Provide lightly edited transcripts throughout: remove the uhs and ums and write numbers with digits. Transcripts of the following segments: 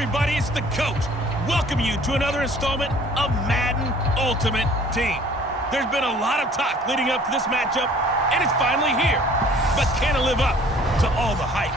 everybody, it's the coach. Welcome you to another installment of Madden Ultimate Team. There's been a lot of talk leading up to this matchup, and it's finally here. But can it live up to all the hype?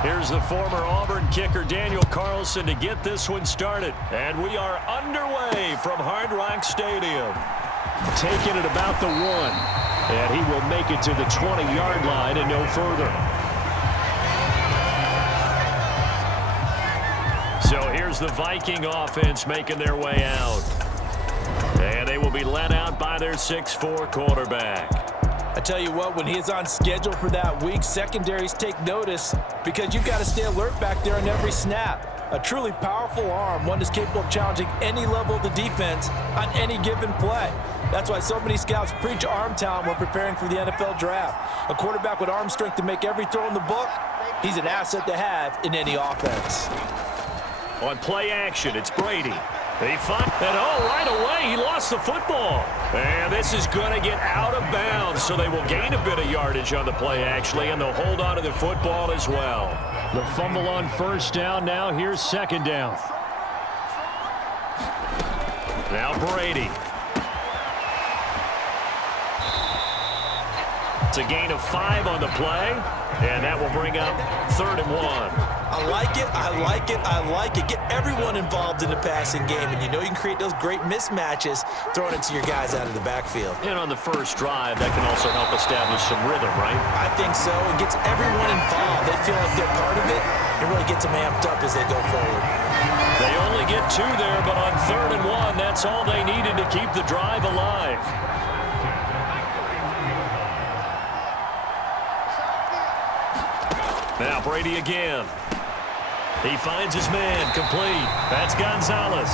Here's the former Auburn kicker Daniel Carlson to get this one started. And we are underway from Hard Rock Stadium. Taking it about the 1. And he will make it to the 20-yard line and no further. So here's the Viking offense making their way out. And they will be led out by their 6'4" quarterback. I tell you what, when he is on schedule for that week, secondaries take notice because you've got to stay alert back there on every snap. A truly powerful arm, one that's capable of challenging any level of the defense on any given play. That's why so many scouts preach arm talent when preparing for the NFL draft. A quarterback with arm strength to make every throw in the book, he's an asset to have in any offense. On play action, it's Brady. They find that, right away, he lost the football. And this is going to get out of bounds, so they will gain a bit of yardage on the play, actually, and they'll hold on to the football as well. The fumble on first down. Now here's second down. Now Brady. It's a gain of 5 on the play, and that will bring up 3rd and 1. I like it, I like it, I like it. Get everyone involved in the passing game, and you know you can create those great mismatches throwing it to your guys out of the backfield. And on the first drive, that can also help establish some rhythm, right? I think so. It gets everyone involved. They feel like they're part of it. It really gets them amped up as they go forward. They only get 2 there, but on 3rd and 1, that's all they needed to keep the drive alive. Now Brady again. He finds his man, complete. That's Gonzalez.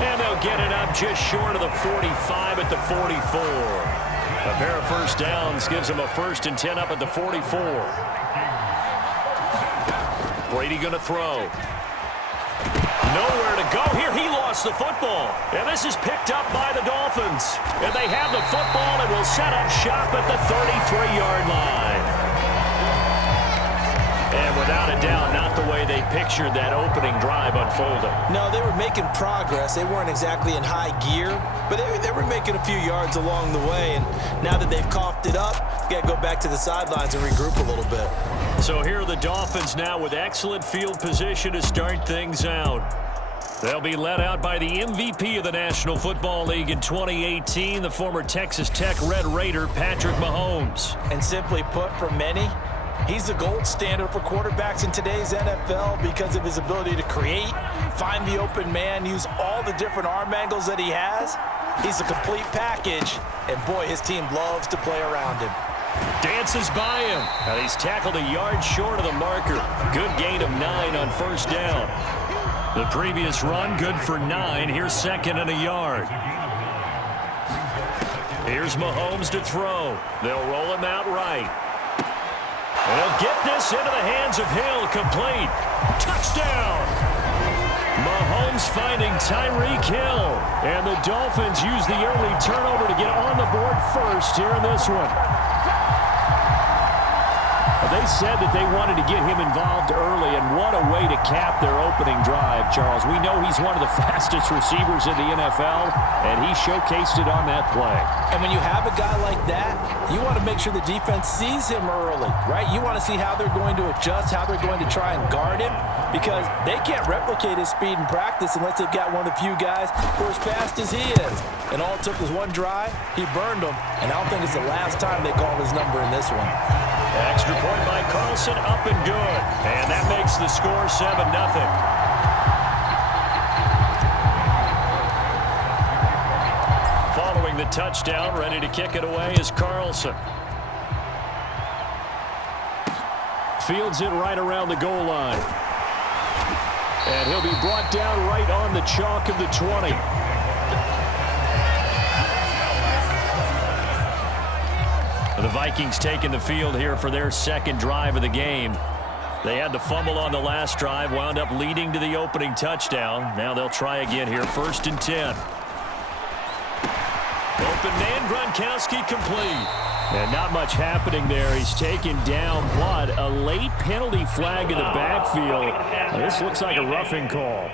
And they'll get it up just short of the 45 at the 44. A pair of first downs gives them a 1st and 10 up at the 44. Brady going to throw. Nowhere to go here. He lost the football. And this is picked up by the Dolphins. And they have the football and will set up shop at the 33-yard line. And without a doubt, not the way they pictured that opening drive unfolding. No, they were making progress. They weren't exactly in high gear, but they were making a few yards along the way. And now that they've coughed it up, you got to go back to the sidelines and regroup a little bit. So here are the Dolphins now with excellent field position to start things out. They'll be led out by the MVP of the National Football League in 2018, the former Texas Tech Red Raider, Patrick Mahomes. And simply put, for many, he's the gold standard for quarterbacks in today's NFL because of his ability to create, find the open man, use all the different arm angles that he has. He's a complete package, and boy, his team loves to play around him. Dances by him, and he's tackled a yard short of the marker. Good gain of 9 on first down. The previous run, good for 9. Here's 2nd and a yard. Here's Mahomes to throw. They'll roll him out right. They'll get this into the hands of Hill. Complete. Touchdown. Mahomes finding Tyreek Hill. And the Dolphins use the early turnover to get on the board first here in this one. They said that they wanted to get him involved early, and what a way to cap their opening drive, Charles. We know he's one of the fastest receivers in the NFL, and he showcased it on that play. And when you have a guy like that, you want to make sure the defense sees him early, right? You want to see how they're going to adjust, how they're going to try and guard him, because they can't replicate his speed in practice unless they've got one of the few guys who are as fast as he is. And all it took was one drive. He burned them, and I don't think it's the last time they called his number in this one. Extra point by Carlson, up and good. And that makes the score 7-0. Following the touchdown, ready to kick it away is Carlson. Fields it right around the goal line. And he'll be brought down right on the chalk of the 20. The Vikings taking the field here for their second drive of the game. They had the fumble on the last drive, wound up leading to the opening touchdown. Now they'll try again here, 1st and 10. Open man, Gronkowski complete. And not much happening there. He's taken down, but a late penalty flag in the backfield. This looks like a roughing call.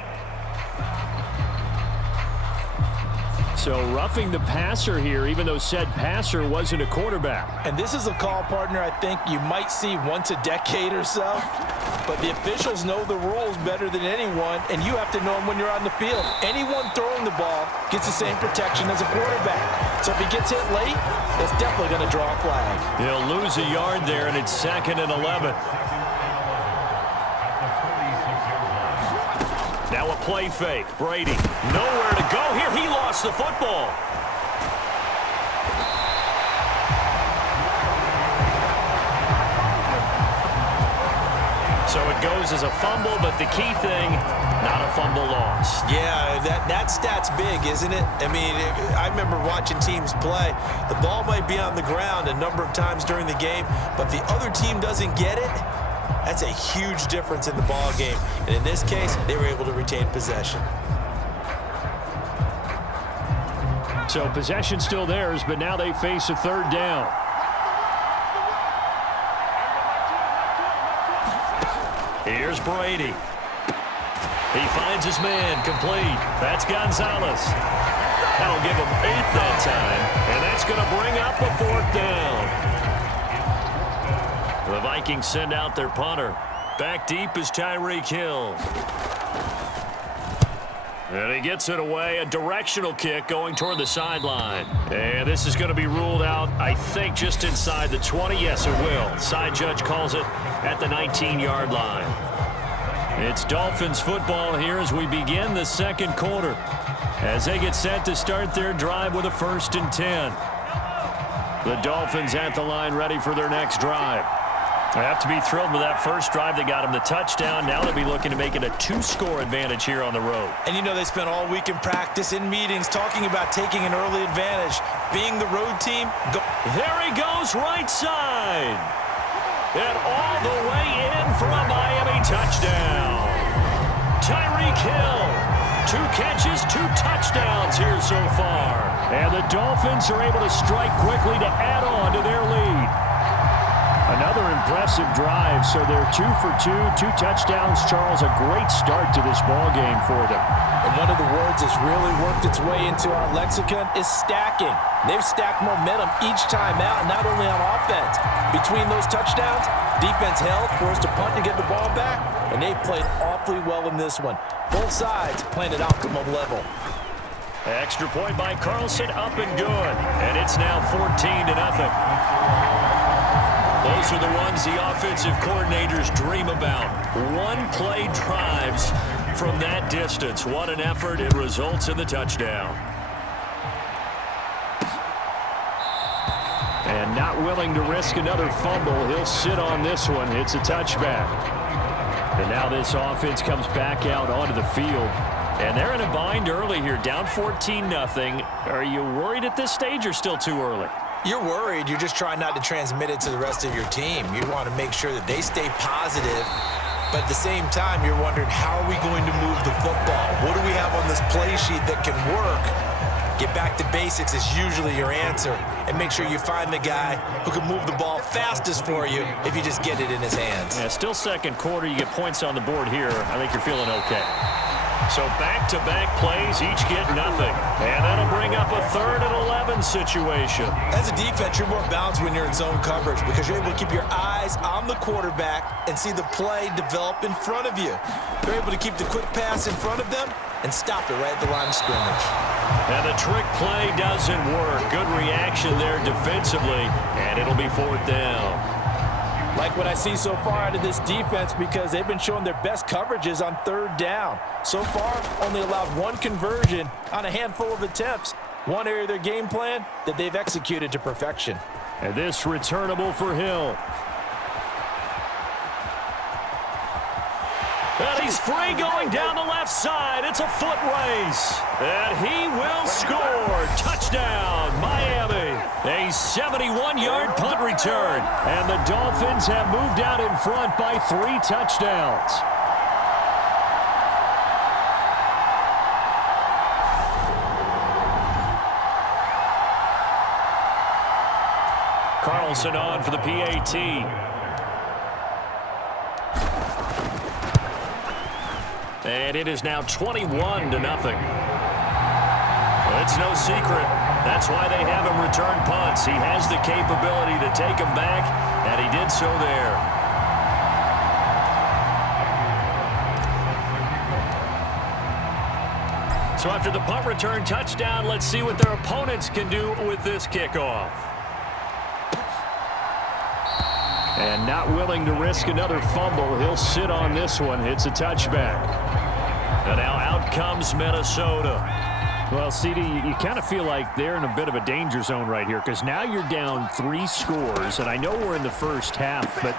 So roughing the passer here, even though said passer wasn't a quarterback. And this is a call, partner, I think you might see once a decade or so. But the officials know the rules better than anyone, and you have to know them when you're on the field. Anyone throwing the ball gets the same protection as a quarterback. So if he gets hit late, that's definitely going to draw a flag. He'll lose a yard there, and it's 2nd and 11. Now a play fake. Brady, nowhere to go here. He lost the football. So it goes as a fumble, but the key thing, not a fumble loss. Yeah, that stat's big, isn't it? I mean, I remember watching teams play. The ball might be on the ground a number of times during the game, but the other team doesn't get it. That's a huge difference in the ball game. And in this case, they were able to retain possession. So possession still theirs, but now they face a 3rd down. Here's Brady. He finds his man, complete. That's Gonzalez. That'll give him 8 that time, and that's going to bring up a 4th down. The Vikings send out their punter. Back deep is Tyreek Hill. And he gets it away. A directional kick going toward the sideline. And this is going to be ruled out, I think, just inside the 20. Yes, it will. Side judge calls it at the 19-yard line. It's Dolphins football here as we begin the 2nd quarter, as they get set to start their drive with a 1st and 10. The Dolphins at the line ready for their next drive. They have to be thrilled with that first drive that got them the touchdown. Now they'll be looking to make it a 2-score advantage here on the road. And you know they spent all week in practice, in meetings, talking about taking an early advantage. Being the road team. There he goes, right side. And all the way in for a Miami touchdown. Tyreek Hill. 2 catches, 2 touchdowns here so far. And the Dolphins are able to strike quickly to add on to their lead. Another impressive drive, so they're 2 for 2, 2 touchdowns. Charles, a great start to this ball game for them. And one of the words that's really worked its way into our lexicon is stacking. They've stacked momentum each time out, not only on offense. Between those touchdowns, defense held, forced to punt to get the ball back, and they played awfully well in this one. Both sides playing at optimum level. Extra point by Carlson, up and good. And it's now 14-0. Those are the ones the offensive coordinators dream about. One-play drives from that distance. What an effort. It results in the touchdown. And not willing to risk another fumble. He'll sit on this one. It's a touchback. And now this offense comes back out onto the field. And they're in a bind early here, down 14-0. Are you worried at this stage or still too early? You're worried. You're just trying not to transmit it to the rest of your team. You want to make sure that they stay positive. But at the same time, you're wondering, how are we going to move the football? What do we have on this play sheet that can work? Get back to basics is usually your answer. And make sure you find the guy who can move the ball fastest for you if you just get it in his hands. Yeah, still second quarter. You get points on the board here. I think you're feeling okay. So back-to-back plays, each get nothing. And that'll bring up a 3rd and 11 situation. As a defense, you're more balanced when you're in zone coverage because you're able to keep your eyes on the quarterback and see the play develop in front of you. You're able to keep the quick pass in front of them and stop it right at the line of scrimmage. And the trick play doesn't work. Good reaction there defensively, and it'll be 4th down. Like what I see so far out of this defense because they've been showing their best coverages on 3rd down. So far, only allowed 1 conversion on a handful of attempts. One area of their game plan that they've executed to perfection. And this returnable for Hill. And he's free going down the left side. It's a foot race. And he will score. Touchdown, Miami. A 71-yard punt return. And the Dolphins have moved out in front by 3 touchdowns. Carlson on for the PAT. And it is now 21-0. It's no secret. That's why they have him return punts. He has the capability to take them back, and he did so there. So after the punt return touchdown, let's see what their opponents can do with this kickoff. And not willing to risk another fumble, he'll sit on this one. It's a touchback. And now out comes Minnesota. Well, CD, you kind of feel like they're in a bit of a danger zone right here because now you're down 3 scores, and I know we're in the first half, but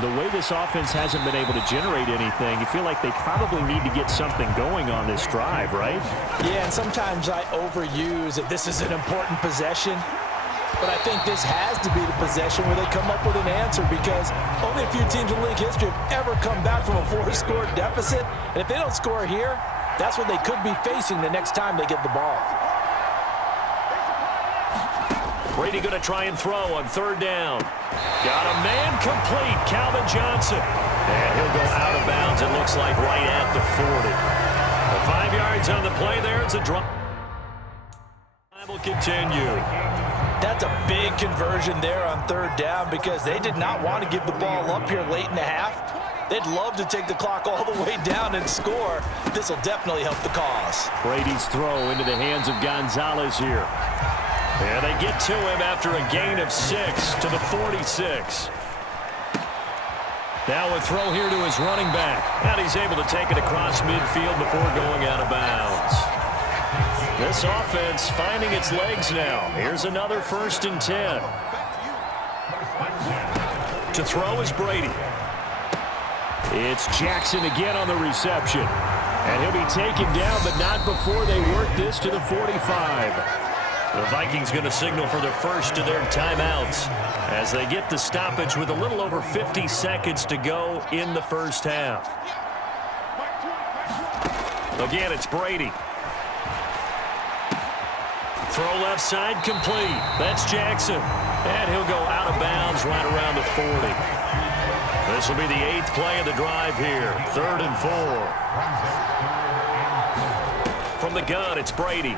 the way this offense hasn't been able to generate anything, you feel like they probably need to get something going on this drive, right? Yeah, and sometimes I overuse that this is an important possession. But I think this has to be the possession where they come up with an answer because only a few teams in league history have ever come back from a 4-score deficit. And if they don't score here, that's what they could be facing the next time they get the ball. Brady going to try and throw on 3rd down. Got a man complete, Calvin Johnson. And he'll go out of bounds, it looks like, right at the 40. 5 yards on the play there. It's a drop. Time will continue. That's a big conversion there on 3rd down because they did not want to give the ball up here late in the half. They'd love to take the clock all the way down and score. This will definitely help the cause. Brady's throw into the hands of Gonzalez here. And they get to him after a gain of 6 to the 46. Now a throw here to his running back. And he's able to take it across midfield before going out of bounds. This offense finding its legs now. Here's another 1st and 10. To throw is Brady. It's Jackson again on the reception. And he'll be taken down, but not before they work this to the 45. The Vikings going to signal for their first of their timeouts as they get the stoppage with a little over 50 seconds to go in the first half. Again, it's Brady. Throw left side complete. That's Jackson. And he'll go out of bounds right around the 40. This will be the 8th play of the drive here. 3rd and 4. From the gun, it's Brady.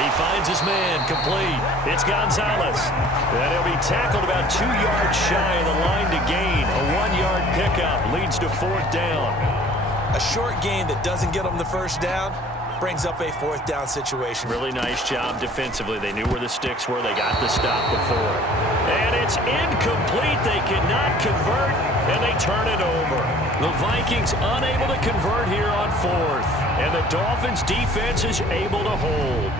He finds his man complete. It's Gonzalez. And he'll be tackled about 2 yards shy of the line to gain. A 1-yard pickup leads to 4th down. A short gain that doesn't get them the 1st down brings up a 4th down situation. Really nice job defensively. They knew where the sticks were. They got the stop before. And it's incomplete. They cannot convert, and they turn it over. The Vikings unable to convert here on 4th. And the Dolphins defense is able to hold.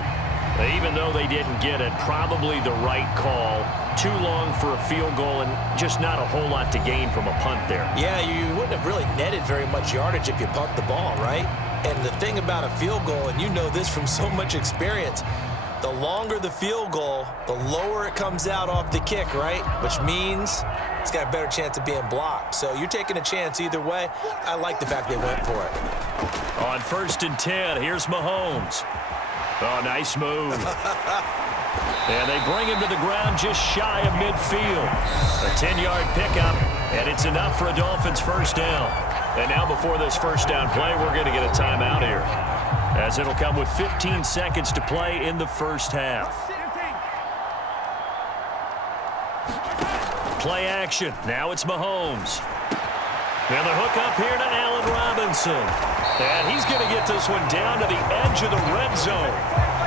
Even though they didn't get it, probably the right call. Too long for a field goal and just not a whole lot to gain from a punt there. Yeah, you wouldn't have really netted very much yardage if you punt the ball, right? And the thing about a field goal, and you know this from so much experience, the longer the field goal, the lower it comes out off the kick, right? Which means it's got a better chance of being blocked. So you're taking a chance either way. I like the fact they went for it. On 1st and 10, here's Mahomes. Oh, nice move. And they bring him to the ground just shy of midfield. A 10-yard pickup, and it's enough for a Dolphins first down. And now before this first down play, we're going to get a timeout here, as it'll come with 15 seconds to play in the first half. Play action. Now it's Mahomes. And the hook up here to Allen Robinson. And he's going to get this one down to the edge of the red zone.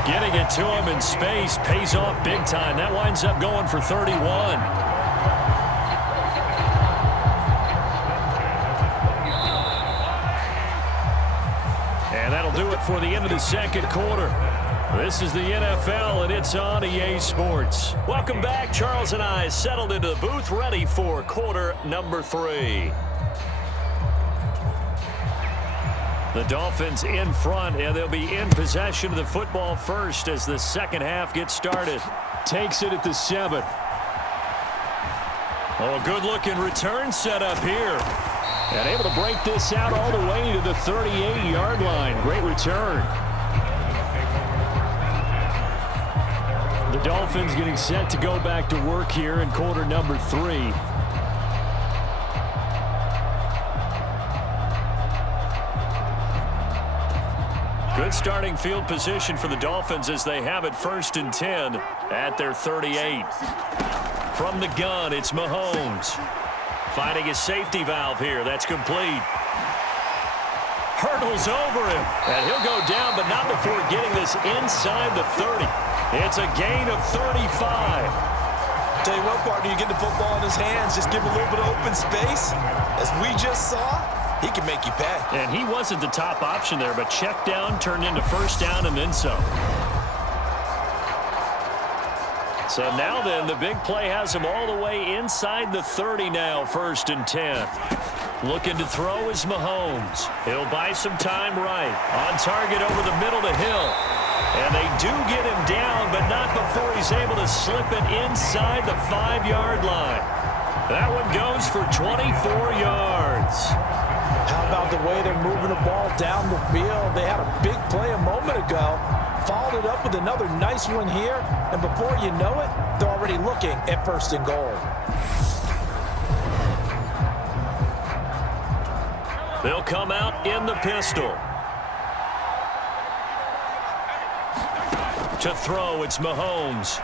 Getting it to him in space pays off big time. That winds up going for 31. And that'll do it for the end of the second quarter. This is the NFL, and it's on EA Sports. Welcome back. Charles and I settled into the booth, ready for quarter number 3. The Dolphins in front, and they'll be in possession of the football first as the second half gets started. Takes it at the 7. Oh, good-looking return set up here. And able to break this out all the way to the 38-yard line. Great return. The Dolphins getting set to go back to work here in quarter number 3. Good starting field position for the Dolphins as they have it 1st and 10 at their 38. From the gun, it's Mahomes. Finding his safety valve here. That's complete. Hurdles over him. And he'll go down, but not before getting this inside the 30. It's a gain of 35. Tell you what, partner, you get the football in his hands, just give him a little bit of open space. As we just saw, he can make you pay. And he wasn't the top option there, but check down turned into first down and then some. So now then, the big play has him all the way inside the 30 now, 1st and 10. Looking to throw is Mahomes. He'll buy some time right. On target over the middle to Hill. And they do get him down, but not before he's able to slip it inside the 5-yard line. That one goes for 24 yards. How about the way they're moving the ball down the field? They had a big play a moment ago. Followed it up with another nice one here. And before you know it, they're already looking at 1st and goal. They'll come out in the pistol. To throw, it's Mahomes.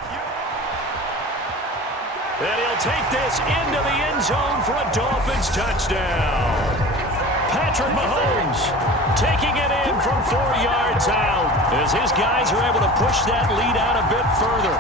And he'll take this into the end zone for a Dolphins touchdown. Patrick Mahomes taking it in from 4 yards out as his guys are able to push that lead out a bit further.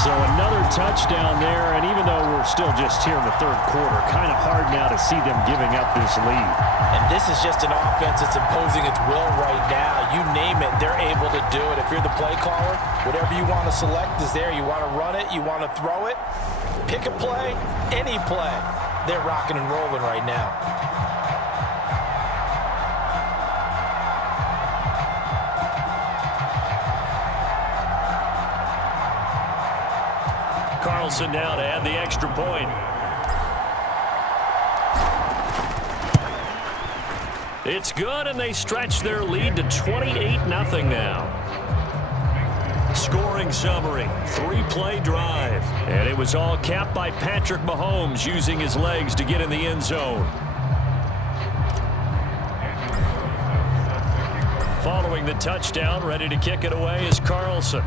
So another touchdown there, and even though we're still just here in the 3rd quarter, kind of hard now to see them giving up this lead. And this is just an offense that's imposing its will right now. You name it, they're able to do it. If you're the play caller, whatever you want to select is there. You want to run it, you want to throw it, pick a play, any play. They're rocking and rolling right now. Carlson now to add the extra point. It's good, and they stretch their lead to 28-0 now. Scoring summary, 3-play drive. And it was all capped by Patrick Mahomes using his legs to get in the end zone. Following the touchdown, ready to kick it away is Carlson.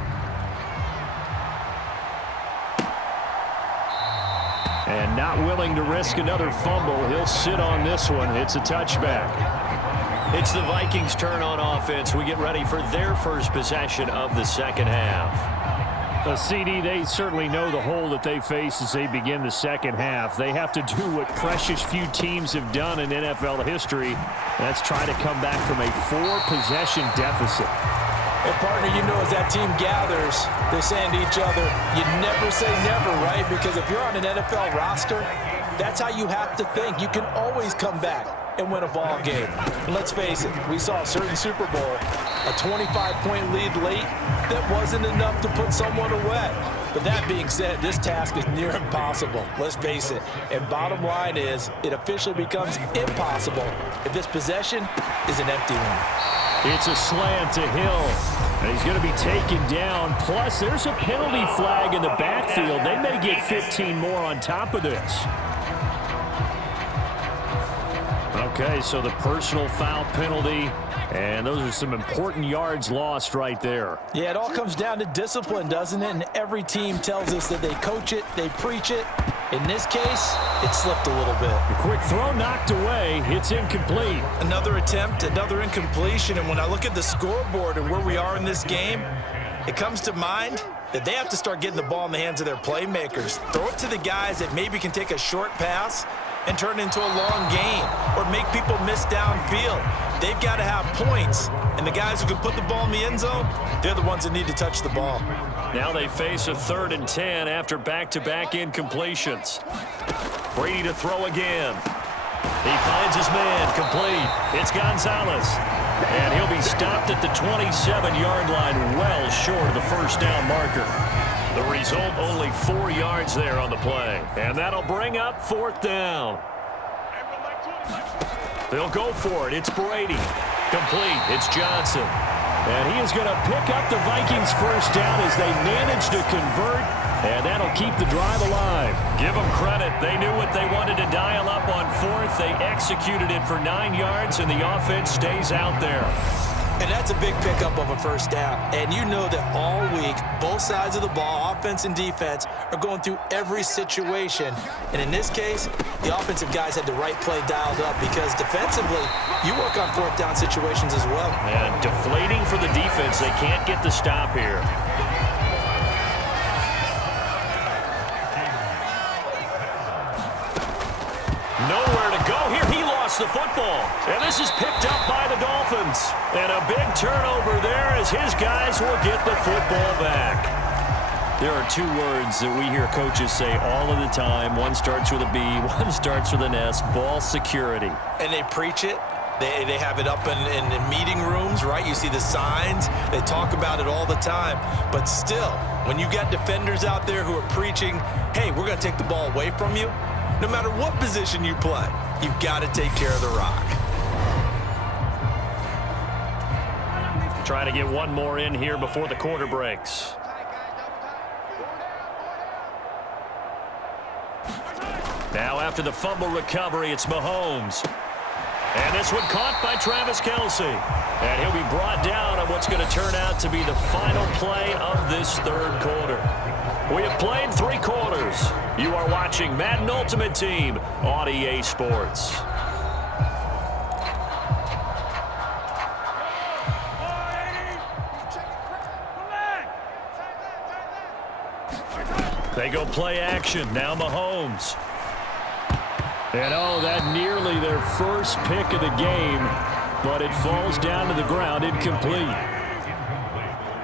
And not willing to risk another fumble. He'll sit on this one. It's a touchback. It's the Vikings' turn on offense. We get ready for their first possession of the second half. CD, they certainly know the hole that they face as they begin the second half. They have to do what precious few teams have done in NFL history. That's try to come back from a 4-possession deficit. And partner, you know, as that team gathers, they're saying to each other, you never say never, right? Because if you're on an NFL roster, that's how you have to think. You can always come back and win a ball game. And let's face it, we saw a certain Super Bowl, a 25-point lead late that wasn't enough to put someone away. But that being said, this task is near impossible. Let's face it. And bottom line is, it officially becomes impossible if this possession is an empty one. It's a slant to Hill, and he's going to be taken down. Plus, there's a penalty flag in the backfield. They may get 15 more on top of this. Okay, so the personal foul penalty, and those are some important yards lost right there. Yeah, it all comes down to discipline, doesn't it? And every team tells us that they coach it, they preach it. In this case, it slipped a little bit. A quick throw knocked away. It's incomplete. Another attempt, another incompletion. And when I look at the scoreboard and where we are in this game, it comes to mind that they have to start getting the ball in the hands of their playmakers. Throw it to the guys that maybe can take a short pass and turn it into a long gain or make people miss downfield. They've got to have points, and the guys who can put the ball in the end zone, they're the ones that need to touch the ball. Now they face a 3rd and 10 after back-to-back incompletions. Brady to throw again. He finds his man, complete. It's Gonzalez. And he'll be stopped at the 27-yard line, well short of the first down marker. The result, only 4 yards there on the play. And that'll bring up 4th down. They'll go for it. It's Brady. Complete. It's Johnson. And he is going to pick up the Vikings' first down as they manage to convert. And that'll keep the drive alive. Give them credit. They knew what they wanted to dial up on 4th. They executed it for 9 yards, and the offense stays out there. And that's a big pickup of a first down. And you know that all week, both sides of the ball, offense and defense, are going through every situation. And in this case, the offensive guys had the right play dialed up because defensively, you work on 4th down situations as well. And deflating for the defense. They can't get the stop here. Nowhere to go here. He lost the football. And this is picked up by the Dolphins. And a big turnover there as his guys will get the football back. There are 2 words that we hear coaches say all of the time. One starts with a B, one starts with an S. Ball security. And they preach it. They have it up in meeting rooms, right? You see the signs. They talk about it all the time. But still, when you got defenders out there who are preaching, hey, we're going to take the ball away from you, no matter what position you play, you've got to take care of the rock. Trying to get one more in here before the quarter breaks. Now after the fumble recovery, it's Mahomes. And this one caught by Travis Kelce. And he'll be brought down on what's going to turn out to be the final play of this 3rd quarter. We have played 3 quarters. You are watching Madden Ultimate Team on EA Sports. They go play action. Now Mahomes. And oh, that nearly their first pick of the game, but it falls down to the ground incomplete.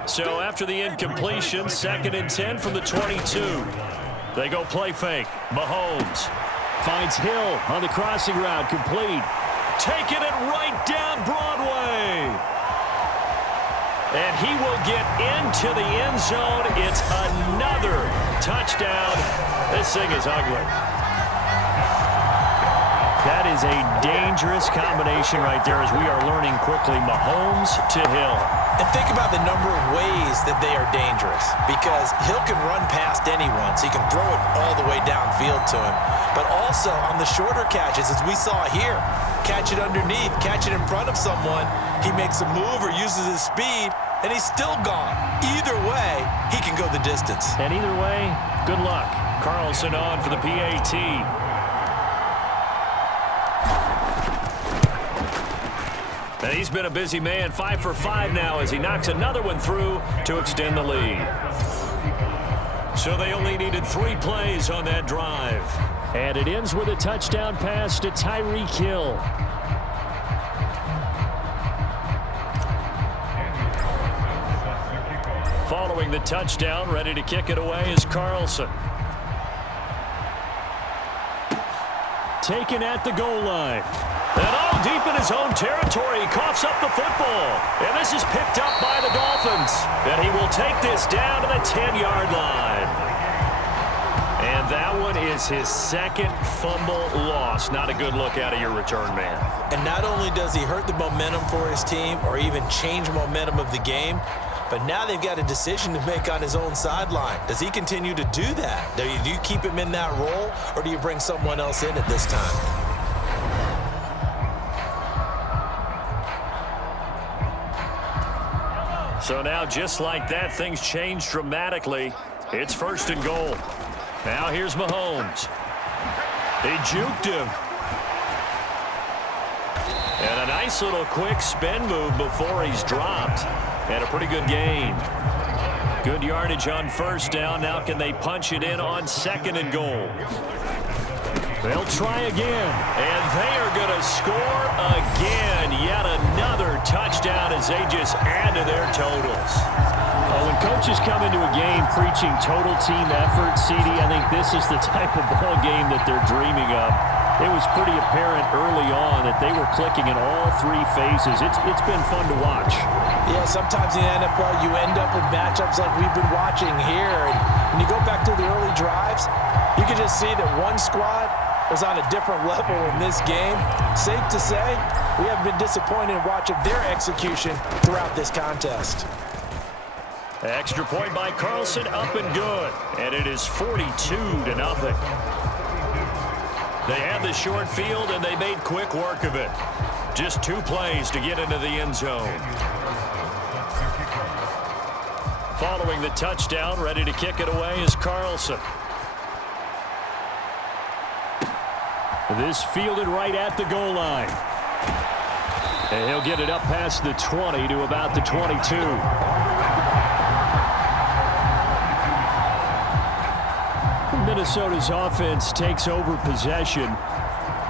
So after the incompletion, 2nd and 10 from the 22. They go play fake. Mahomes finds Hill on the crossing route, complete. Taking it right down Broadway. And he will get into the end zone. It's another touchdown. This thing is ugly. That is a dangerous combination right there as we are learning quickly. Mahomes to Hill. And think about the number of ways that they are dangerous because Hill can run past anyone, so he can throw it all the way downfield to him. But also on the shorter catches, as we saw here, catch it underneath, catch it in front of someone, he makes a move or uses his speed, and he's still gone. Either way, he can go the distance. And either way, good luck. Carlson on for the PAT. And he's been a busy man, 5 for 5 now as he knocks another one through to extend the lead. So they only needed 3 plays on that drive. And it ends with a touchdown pass to Tyreek Hill. Following the touchdown, ready to kick it away is Carlson. Taken at the goal line. And all deep in his own territory, he coughs up the football. And this is picked up by the Dolphins. And he will take this down to the 10-yard line. And that one is his second fumble loss. Not a good look out of your return man. And not only does he hurt the momentum for his team or even change momentum of the game, but now they've got a decision to make on his own sideline. Does he continue to do that? Do you keep him in that role, or do you bring someone else in at this time? So now, just like that, things change dramatically. It's 1st and goal. Now here's Mahomes. He juked him. And a nice little quick spin move before he's dropped. And a pretty good gain. Good yardage on 1st down. Now can they punch it in on 2nd and goal? They'll try again. And they are going to score again. Yet another touchdown as they just add to their totals. Well, when coaches come into a game preaching total team effort, CD, I think this is the type of ball game that they're dreaming of. It was pretty apparent early on that they were clicking in all 3 phases. It's been fun to watch. Yeah, sometimes in the NFL you end up with matchups like we've been watching here. And when you go back to the early drives, you can just see that one squad was on a different level in this game. Safe to say, we haven't been disappointed in watching their execution throughout this contest. Extra point by Carlson, up and good. And it is 42-0. They had the short field, and they made quick work of it. Just 2 plays to get into the end zone. Following the touchdown, ready to kick it away is Carlson. This fielded right at the goal line. And he'll get it up past the 20 to about the 22. Minnesota's offense takes over possession.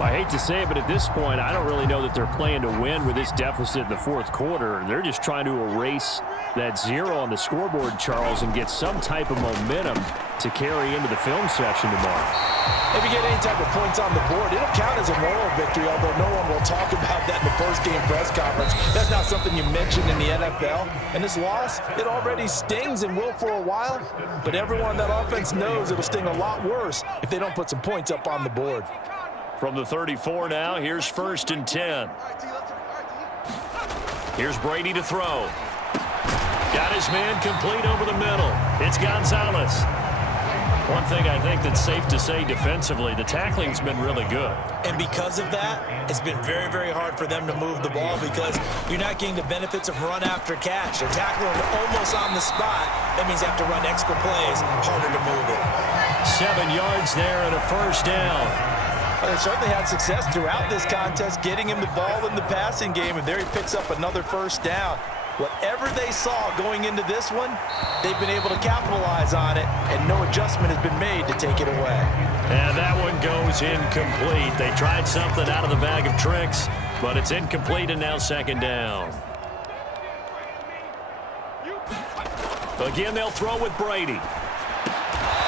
I hate to say it, but at this point, I don't really know that they're playing to win with this deficit in the 4th quarter. They're just trying to erase that 0 on the scoreboard, Charles, and get some type of momentum to carry into the film section tomorrow. If you get any type of points on the board, it'll count as a moral victory, although no one will talk about that in the post-game press conference. That's not something you mention in the NFL. And this loss, it already stings and will for a while, but everyone on that offense knows it'll sting a lot worse if they don't put some points up on the board. From the 34 now, here's 1st and 10. Here's Brady to throw. Got his man complete over the middle. It's Gonzalez. One thing I think that's safe to say defensively, the tackling's been really good. And because of that, it's been very, very hard for them to move the ball because you're not getting the benefits of run after catch. They're tackling almost on the spot. That means they have to run extra plays, harder to move it. 7 yards there and a 1st down. Well, they certainly had success throughout this contest, getting him the ball in the passing game, and there he picks up another 1st down. Whatever they saw going into this one, they've been able to capitalize on it, and no adjustment has been made to take it away. And that one goes incomplete. They tried something out of the bag of tricks, but it's incomplete and now 2nd down. Again, they'll throw with Brady.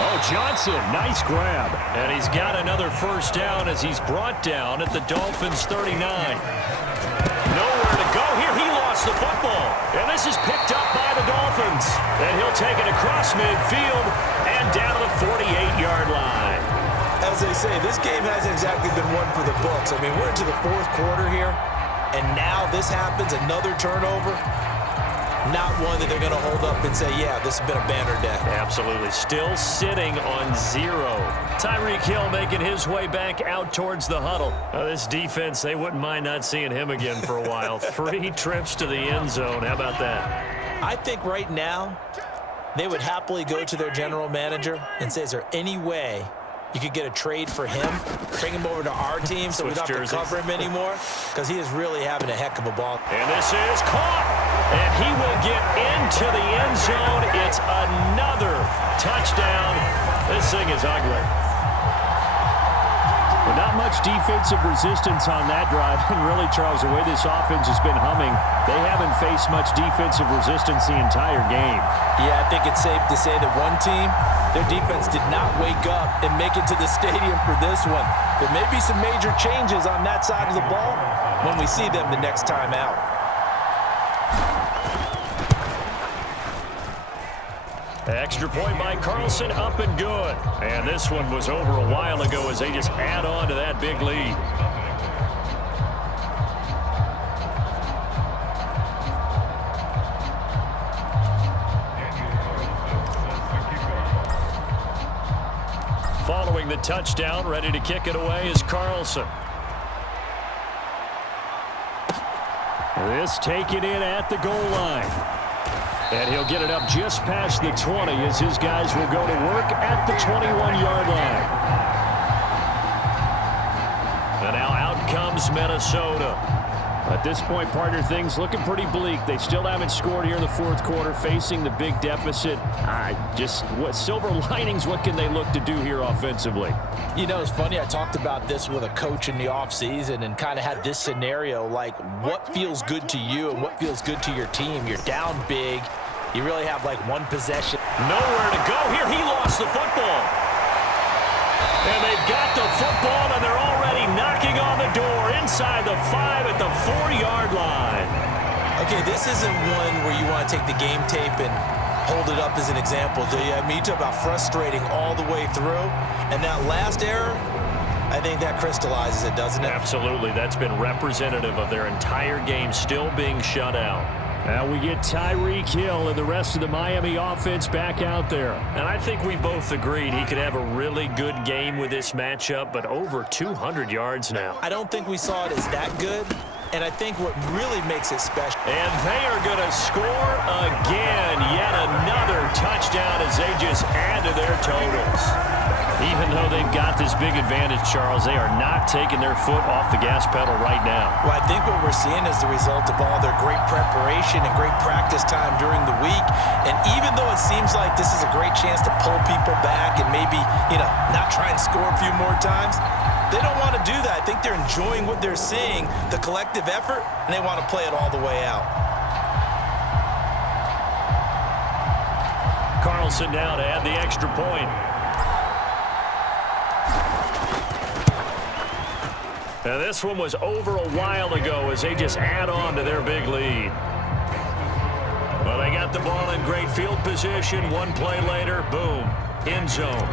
Oh, Johnson, nice grab. And he's got another 1st down as he's brought down at the Dolphins' 39. Nowhere to go here. He lost the football. And this is picked up by the Dolphins. And he'll take it across midfield and down to the 48-yard line. As they say, this game hasn't exactly been one for the books. I mean, we're into the 4th quarter here, and now this happens, another turnover. Not one that they're going to hold up and say, yeah, this has been a banner day. Absolutely. Still sitting on 0. Tyreek Hill making his way back out towards the huddle. This defense, they wouldn't mind not seeing him again for a while. 3 trips to the end zone. How about that? I think right now they would happily go to their general manager and say, is there any way you could get a trade for him, bring him over to our team so we don't have to cover him anymore? Because he is really having a heck of a ball. And this is caught. And he will get into the end zone. It's another touchdown. This thing is ugly. Well, not much defensive resistance on that drive. And really, Charles, the way this offense has been humming, they haven't faced much defensive resistance the entire game. Yeah, I think it's safe to say that one team, their defense did not wake up and make it to the stadium for this one. There may be some major changes on that side of the ball when we see them the next time out. Extra point by Carlson, up and good. And this one was over a while ago as they just add on to that big lead. Following the touchdown, ready to kick it away is Carlson. This taken in at the goal line. And he'll get it up just past the 20 as his guys will go to work at the 21-yard line. And now out comes Minnesota. At this point, partner, things looking pretty bleak. They still haven't scored here in the fourth quarter, facing the big deficit. What silver linings, what can they look to do here offensively? You know, it's funny, I talked about this with a coach in the offseason and kind of had this scenario, like what feels good to you and what feels good to your team. You're down big. You really have like one possession. Nowhere to go here. He lost the football. And they've got the football, and they're already knocking on the door inside the 5 at the 4-yard line. Okay, this isn't one where you want to take the game tape and hold it up as an example, do you? I mean, you talk about frustrating all the way through, and that last error, I think that crystallizes it, doesn't it? Absolutely. That's been representative of their entire game still being shut out. Now we get Tyreek Hill and the rest of the Miami offense back out there. And I think we both agreed he could have a really good game with this matchup, but over 200 yards now. I don't think we saw it as that good, and I think what really makes it special. And they are going to score again. Yet another touchdown as they just add to their totals. Even though they've got this big advantage, Charles, they are not taking their foot off the gas pedal right now. Well, I think what we're seeing is the result of all their great preparation and great practice time during the week. And even though it seems like this is a great chance to pull people back and maybe, not try and score a few more times, they don't want to do that. I think they're enjoying what they're seeing, the collective effort, and they want to play it all the way out. Carlson now to add the extra point. And this one was over a while ago as they just add on to their big lead. Well, they got the ball in great field position. One play later, boom, end zone.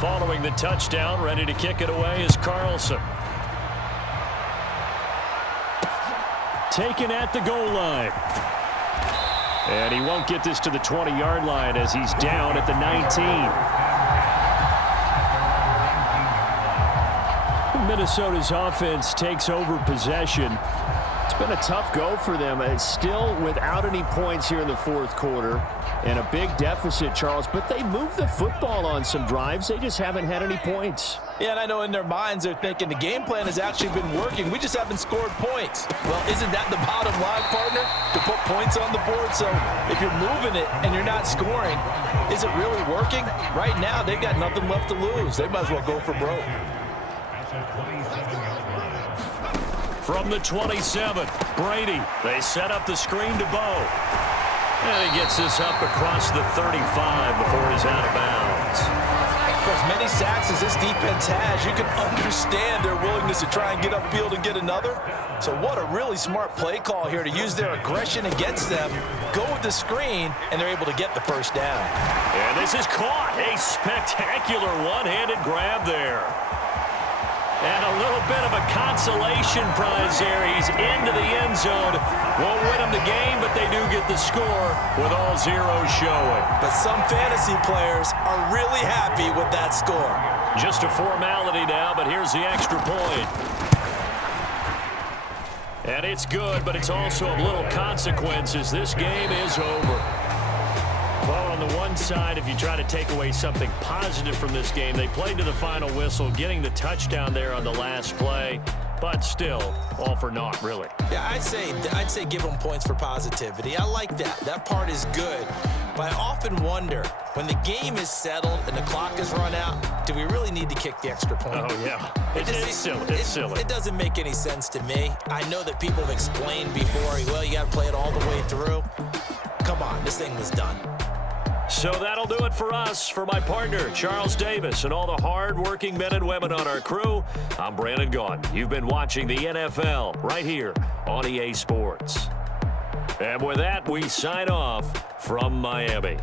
Following the touchdown, ready to kick it away is Carlson. Taken at the goal line. And he won't get this to the 20-yard line as he's down at the 19. Minnesota's offense takes over possession. It's been a tough go for them. It's still without any points here in the fourth quarter and a big deficit, Charles, but they move the football on some drives. They just haven't had any points. Yeah, and I know in their minds they're thinking the game plan has actually been working. We just haven't scored points. Well, isn't that the bottom line, partner? To put points on the board. So if you're moving it and you're not scoring, is it really working? Right now, they've got nothing left to lose. They might as well go for broke. From the 27, Brady. They set up the screen to Bo. And he gets this up across the 35 before he's out of bounds. For as many sacks as this defense has, you can understand their willingness to try and get upfield and get another. So what a really smart play call here to use their aggression against them, go with the screen, and they're able to get the first down. And this is caught. A spectacular one-handed grab there. And a little bit of a consolation prize there. He's into the end zone. Won't win him the game, but they do get the score with all zeros showing. But some fantasy players are really happy with that score. Just a formality now, but here's the extra point. And it's good, but it's also of little consequences. This game is over. Well, on the one side, if you try to take away something positive from this game, they played to the final whistle, getting the touchdown there on the last play, but still, all for naught, really. Yeah, I'd say give them points for positivity. I like that. That part is good. But I often wonder, when the game is settled and the clock is run out, do we really need to kick the extra point? Oh, yeah. It's silly. It's silly. It doesn't make any sense to me. I know that people have explained before, well, you got to play it all the way through. Come on, this thing was done. So that'll do it for us. For my partner, Charles Davis, and all the hard-working men and women on our crew, I'm Brandon Gaudin. You've been watching the NFL right here on EA Sports. And with that, we sign off from Miami.